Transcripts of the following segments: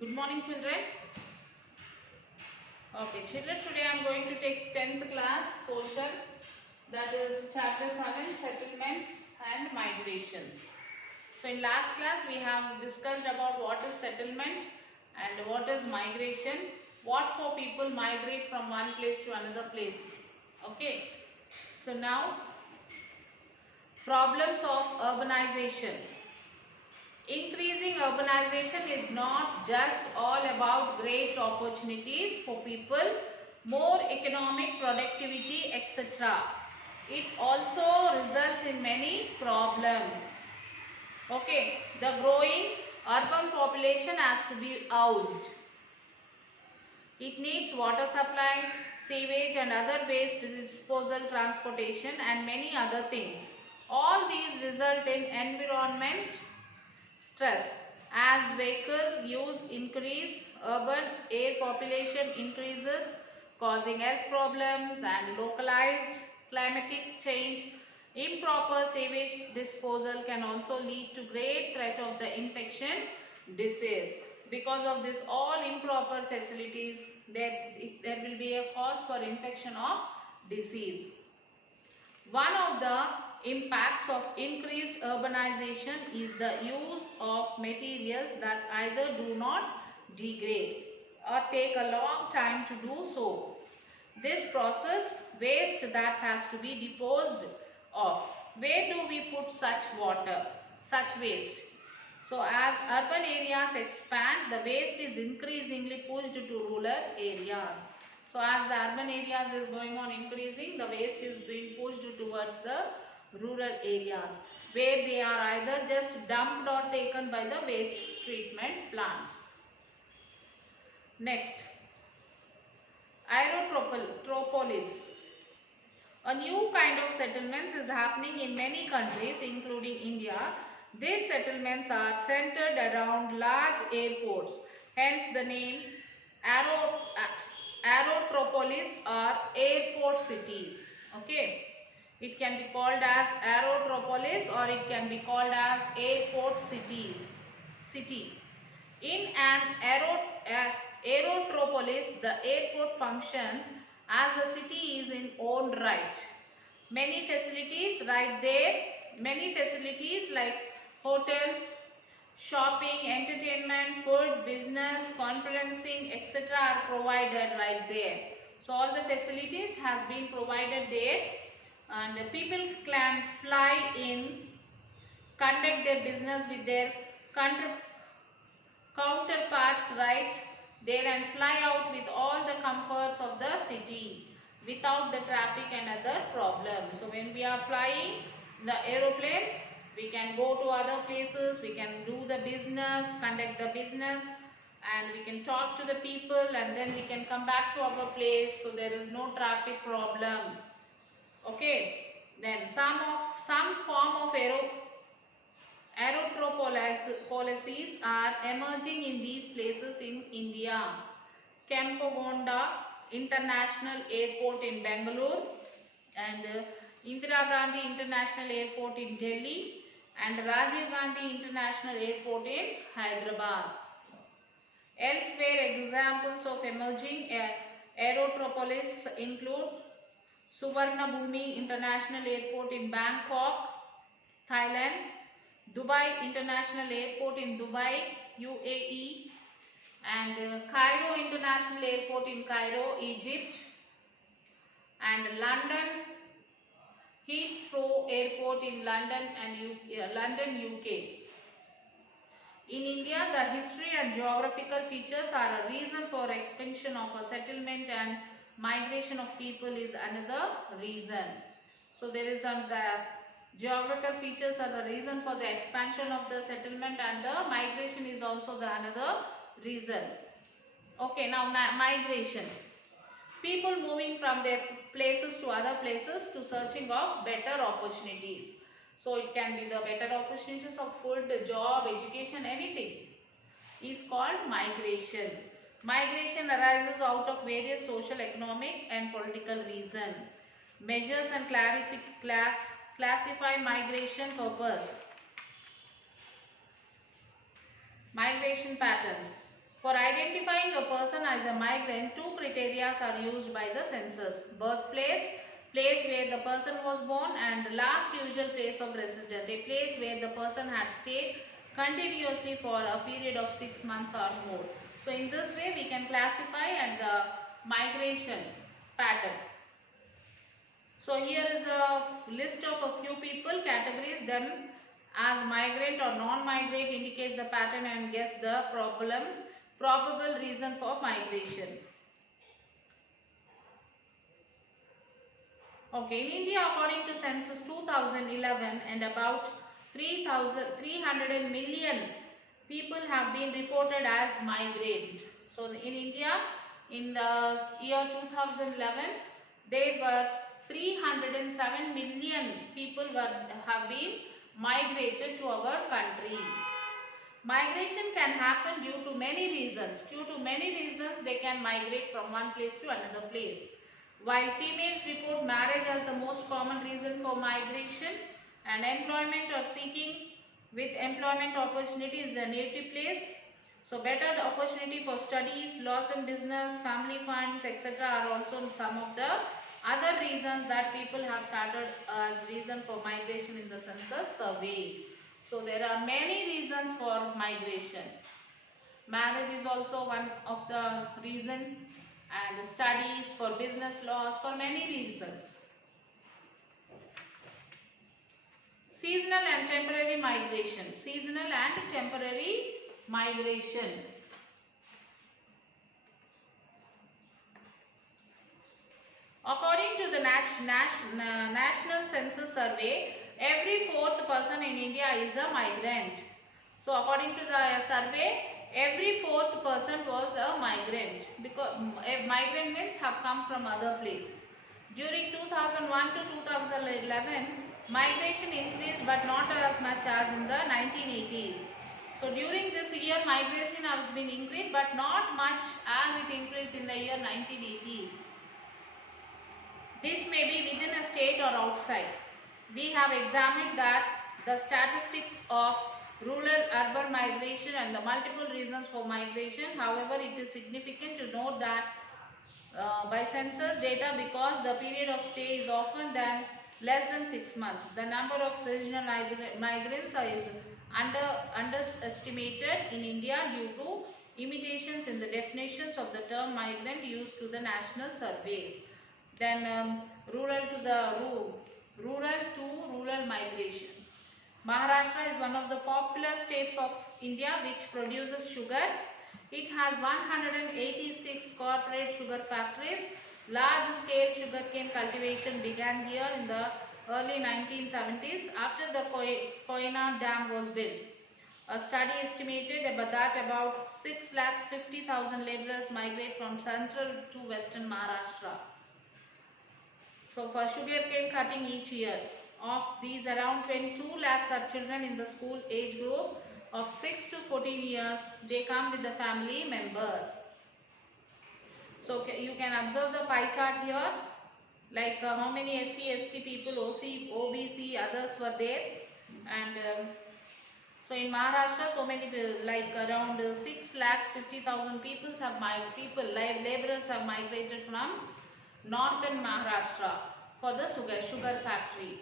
Good morning, children. Okay, children, today I am going to take 10th class social, that is chapter 7, settlements and migrations. So in last class we have discussed about what is settlement and what is migration, what for people migrate from one place to another place. Okay, so now problems of urbanization. Increasing urbanization is not just all about great opportunities for people, more economic productivity, etc. It also results in many problems. Okay, the growing urban population has to be housed. It needs water supply, sewage and other waste disposal, transportation and many other things. All these result in environment stress. As vehicle use increase, urban air population increases, causing health problems and localized climatic change. Improper sewage disposal can also lead to great threat of the infection disease. Because of this all improper facilities, there will be a cause for infection of disease. One of the impacts of increased urbanization is the use of materials that either do not degrade or take a long time to do so. This process waste that has to be disposed of. Where do we put such waste? So as urban areas expand, the waste is increasingly pushed to rural areas. So as the urban areas is going on increasing, the waste is being pushed towards the rural areas where they are either just dumped or taken by the waste treatment plants. Next, aerotropolis. A new kind of settlements is happening in many countries including India. These settlements are centered around large airports, hence the name aerotropolis or airport cities. Okay, it can be called as aerotropolis or it can be called as airport city. In an aerotropolis, the airport functions as a city is in own right. Many facilities right there, many facilities like hotels, shopping, entertainment, food, business, conferencing, etc. are provided right there. So all the facilities has been provided there and people can fly in, conduct their business with their counterparts right there and fly out with all the comforts of the city without the traffic and other problems. So when we are flying the aeroplanes, we can go to other places, we can do the business, conduct the business and we can talk to the people and then we can come back to our place, so there is no traffic problem. Okay, then some form of aerotropolises are emerging in these places in India. Kempegonda International Airport in Bangalore and Indira Gandhi International Airport in Delhi and Rajiv Gandhi International Airport in Hyderabad. Elsewhere, examples of emerging aerotropolis include Suvarnabhumi International Airport in Bangkok, Thailand, Dubai International Airport in Dubai, UAE, and Cairo International Airport in Cairo, Egypt, and London Heathrow Airport in London and London, UK. In India, the history and geographical features are a reason for expansion of a settlement and migration of people is another reason. So there is the geographical features are the reason for the expansion of the settlement and the migration is also the another reason. Okay, now migration. People moving from their places to other places to searching of better opportunities. So it can be the better opportunities of food, job, education, anything is called migration. Migration arises out of various social, economic and political reasons. Measures and classify migration purpose. Migration patterns. For identifying a person as a migrant, two criteria are used by the census: birthplace, place where the person was born, and last usual place of residence, a place where the person had stayed continuously for a period of 6 months or more. So in this way we can classify and the migration pattern. So here is a list of a few people, categories them as migrant or non-migrant, indicates the pattern and guess the probable reason for migration. Okay, in India, according to census 2011, and about 300 million people have been reported as migrant. So in India, in the year 2011, there were 307 million people have been migrated to our country. Migration can happen due to many reasons. Due to many reasons, they can migrate from one place to another place. While females report marriage as the most common reason for migration, and employment or seeking with employment opportunity is the native place. So better opportunity for studies, loss in business, family funds, etc. are also some of the other reasons that people have started as reason for migration in the census survey. So there are many reasons for migration. Marriage is also one of the reason, and studies, for business loss, for many reasons. Seasonal and temporary migration. Seasonal and temporary migration. According to the National Census Survey, every fourth person in India is a migrant. So according to the survey, every fourth person was a migrant, because a migrant means have come from other place. During 2001 to 2011, migration increased but not as much as in the 1980s. So during this year, migration has been increased but not much as it increased in the year 1980s. This may be within a state or outside. We have examined that the statistics of rural-urban migration and the multiple reasons for migration. However, it is significant to note that by census data, because the period of stay is often less than 6 months, the number of seasonal migrants is underestimated in India due to limitations in the definitions of the term migrant used to the national surveys. Then rural to rural migration. Maharashtra is one of the popular states of India which produces sugar. It has 186 corporate sugar factories. Large scale sugarcane cultivation began here in the early 1970s after the Koyana Dam was built. A study estimated that about 650,000 laborers migrate from central to western Maharashtra. So for sugarcane cutting each year, of these around 22 lakhs are children in the school age group of 6 to 14 years. They come with the family members. So you can observe the pie chart here, like how many SC, ST people, OC, OBC, others were there. And so in Maharashtra, so many people, like around 6 lakhs 50,000 people laborers have migrated from northern Maharashtra for the sugar factory.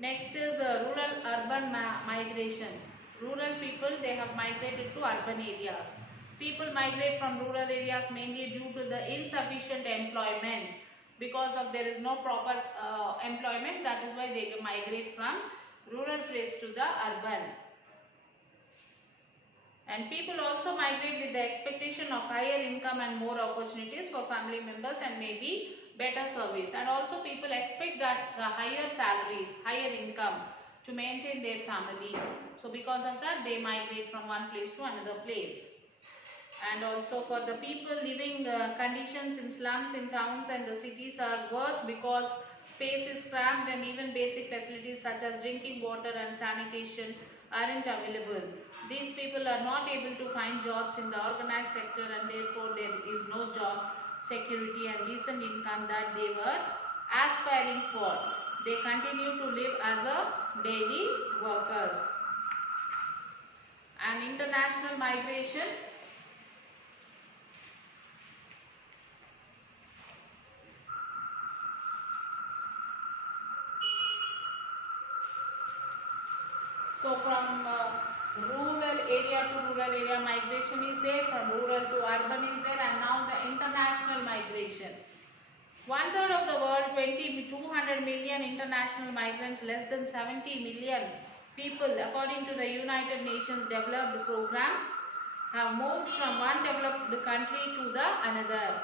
Next is rural-urban migration. Rural people, they have migrated to urban areas. People migrate from rural areas mainly due to the insufficient employment. Because of there is no proper employment, that is why they migrate from rural place to the urban. And people also migrate with the expectation of higher income and more opportunities for family members and maybe better service. And also people expect that the higher salaries, higher income to maintain their family. So because of that, they migrate from one place to another place. And also for the people living conditions in slums, in towns and the cities are worse because space is cramped and even basic facilities such as drinking water and sanitation aren't available. These people are not able to find jobs in the organized sector, and therefore there is no job security and decent income that they were aspiring for. They continue to live as a daily workers. and international migration. So from rural area to rural area migration is there, from rural to urban is there, and now the international migration. One third of the world, 200 million international migrants, less than 70 million people, according to the United Nations Developed Program, have moved from one developed country to the another.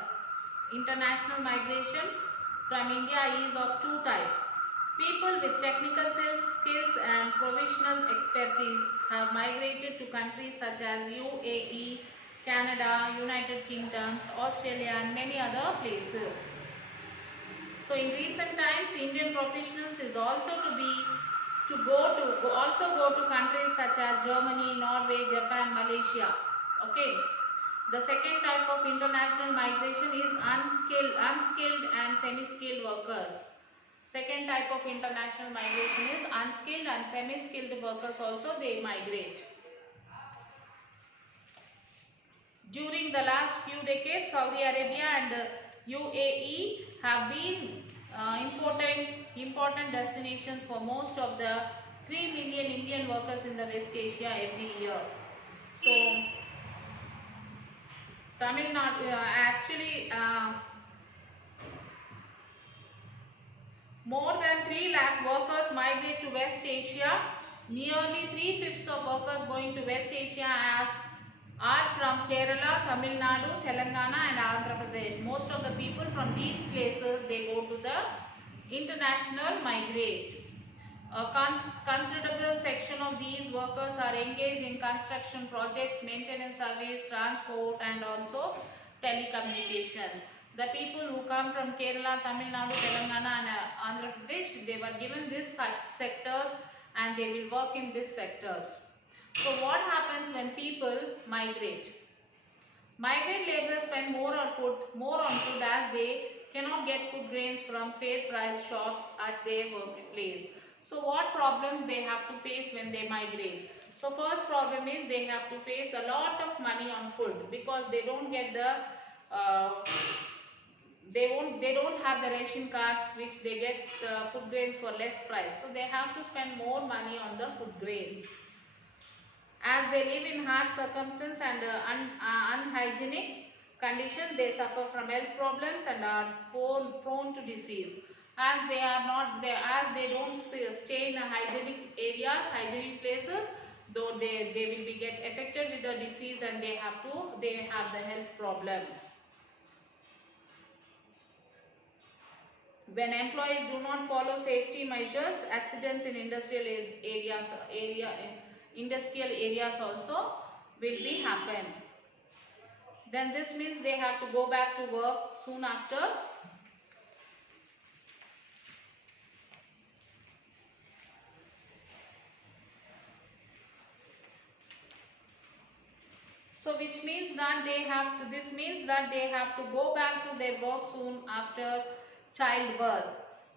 International migration from India is of two types. People with technical skills and professional expertise have migrated to countries such as UAE, Canada, United Kingdom, Australia and many other places. So in recent times, Indian professionals is also to go to countries such as Germany, Norway, Japan, Malaysia. Okay. The second type of international migration is unskilled and semi-skilled workers. Second type of international migration is unskilled and semi-skilled workers also they migrate. During the last few decades, Saudi Arabia and UAE have been important destinations for most of the 3 million Indian workers in the West Asia every year. So, Tamil Nadu more than 3 lakh workers migrate to West Asia. Nearly 3/5 of workers going to West Asia are from Kerala, Tamil Nadu, Telangana and Andhra Pradesh. Most of the people from these places they go to the international migrate. A considerable section of these workers are engaged in construction projects, maintenance service, transport and also telecommunications. The people who come from Kerala, Tamil Nadu, Telangana and Andhra Pradesh, they were given these sectors and they will work in these sectors. So what happens when people migrate? Migrant laborers spend more on food as they cannot get food grains from fair price shops at their workplace. So what problems they have to face when they migrate? So first problem is they have to face a lot of money on food because they don't get the they don't have the ration cards which they get food grains for less price. So they have to spend more money on the food grains. As they live in harsh circumstances and unhygienic conditions, they suffer from health problems and are prone to disease. As they don't stay in hygienic areas, hygienic places, though they will be get affected with the disease and they have the health problems. When employees do not follow safety measures, accidents in industrial areas also will be happen. Then this means they have to go back to work soon after. So which means that this means that they have to go back to their work soon after childbirth.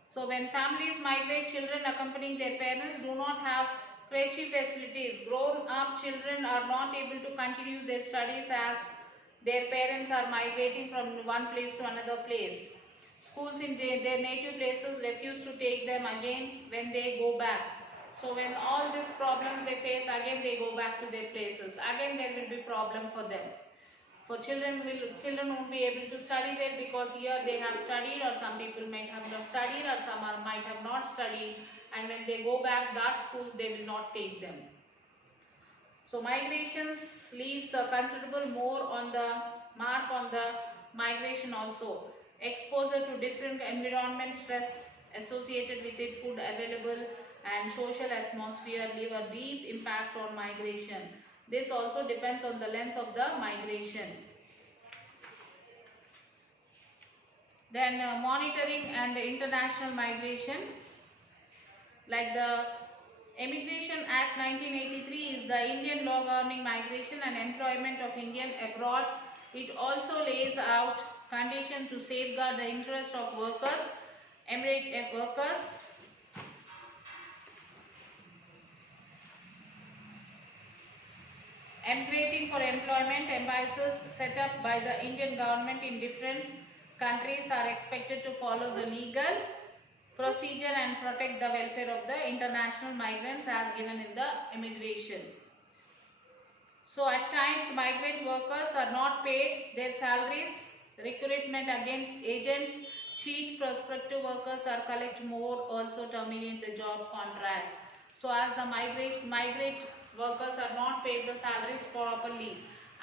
So when families migrate, children accompanying their parents do not have creche facilities. Grown up children are not able to continue their studies as their parents are migrating from one place to another place. Schools in their native places refuse to take them again when they go back. So when all these problems they face, again they go back to their places. Again there will be problem for them. For children won't be able to study there because here they have studied, or some people might have not studied, or some might have not studied, and when they go back, that schools they will not take them. So migrations leaves a considerable more on the mark on the migration also. Exposure to different environment, stress associated with it, food available and social atmosphere leave a deep impact on migration. This also depends on the length of the migration. Then monitoring and international migration, like the Immigration Act 1983 is the Indian law governing migration and employment of Indian abroad. It also lays out conditions to safeguard the interest of workers, Emigrating for employment, embassies set up by the Indian government in different countries are expected to follow the legal procedure and protect the welfare of the international migrants as given in the immigration. So at times migrant workers are not paid their salaries, recruitment against agents, cheat prospective workers or collect more, also terminate the job contract. So as the migrant workers are not paid the salaries properly,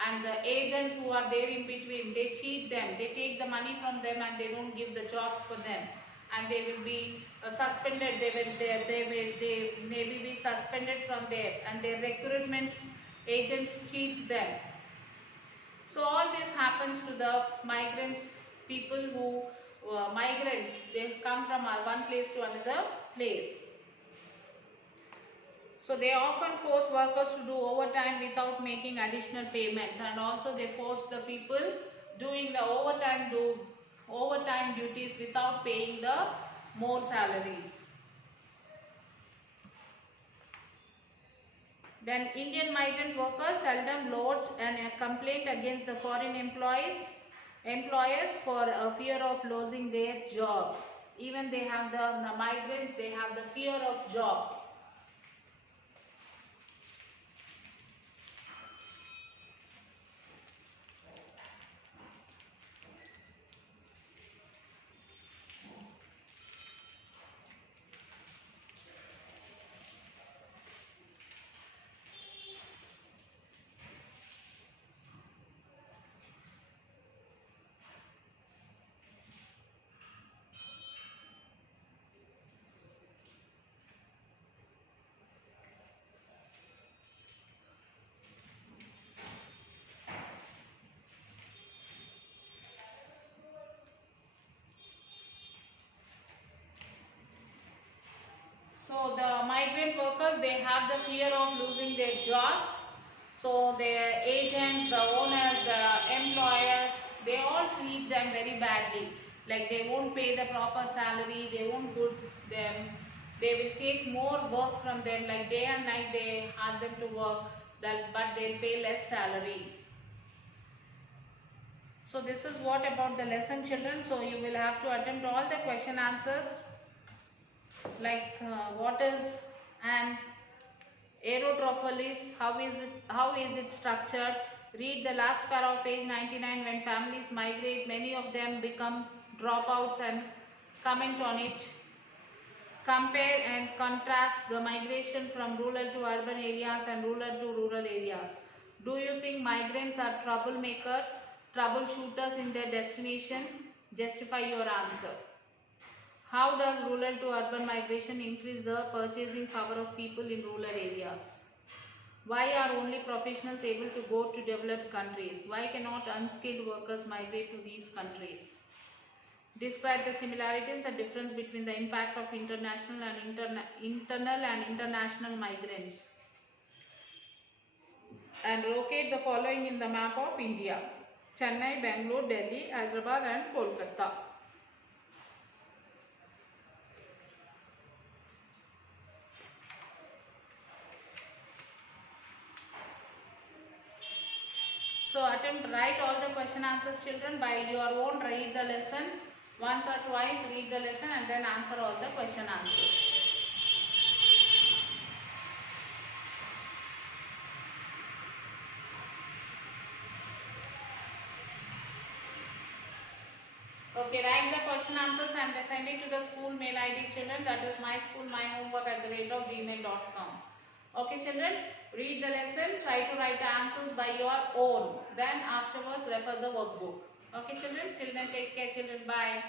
and the agents who are there in between, they cheat them, they take the money from them and they don't give the jobs for them, and they will be suspended, they may be suspended from there, and their recruitments agents cheat them. So all this happens to the migrants, people who migrants, they come from one place to another place. So they often force workers to do overtime without making additional payments, and also they force the people doing the overtime duties without paying the more salaries. Then Indian migrant workers seldom lodge a complaint against the foreign employers for a fear of losing their jobs. Even they have the migrants, they have the fear of job. So the migrant workers, they have the fear of losing their jobs. So their agents, the owners, the employers, they all treat them very badly. Like they won't pay the proper salary, they won't put them, they will take more work from them, like day and night they ask them to work, but they'll pay less salary. So this is what about the lesson, children. So you will have to attempt all the question answers, like what is an aerotropolis, how is it structured. Read the last para of page 99. When families migrate, many of them become dropouts, and comment on it. Compare and contrast the migration from rural to urban areas and rural to rural areas. Do you think migrants are troubleshooters in their destination? Justify your answer. How does rural to urban migration increase the purchasing power of people in rural areas? Why are only professionals able to go to developed countries? Why cannot unskilled workers migrate to these countries? Describe the similarities and difference between the impact of international and internal and international migrants. And locate the following in the map of India: Chennai, Bangalore, Delhi, Hyderabad and Kolkata. So write all the question answers, children, by your own. Read the lesson once or twice, read the lesson and then answer all the question answers. Okay, write the question answers and send it to the school mail ID, children, that is myschoolmyhomework@gmail.com. Okay, children, read the lesson, try to write the answers by your own. Then afterwards refer the workbook. Okay, children, till then take care, children. Bye.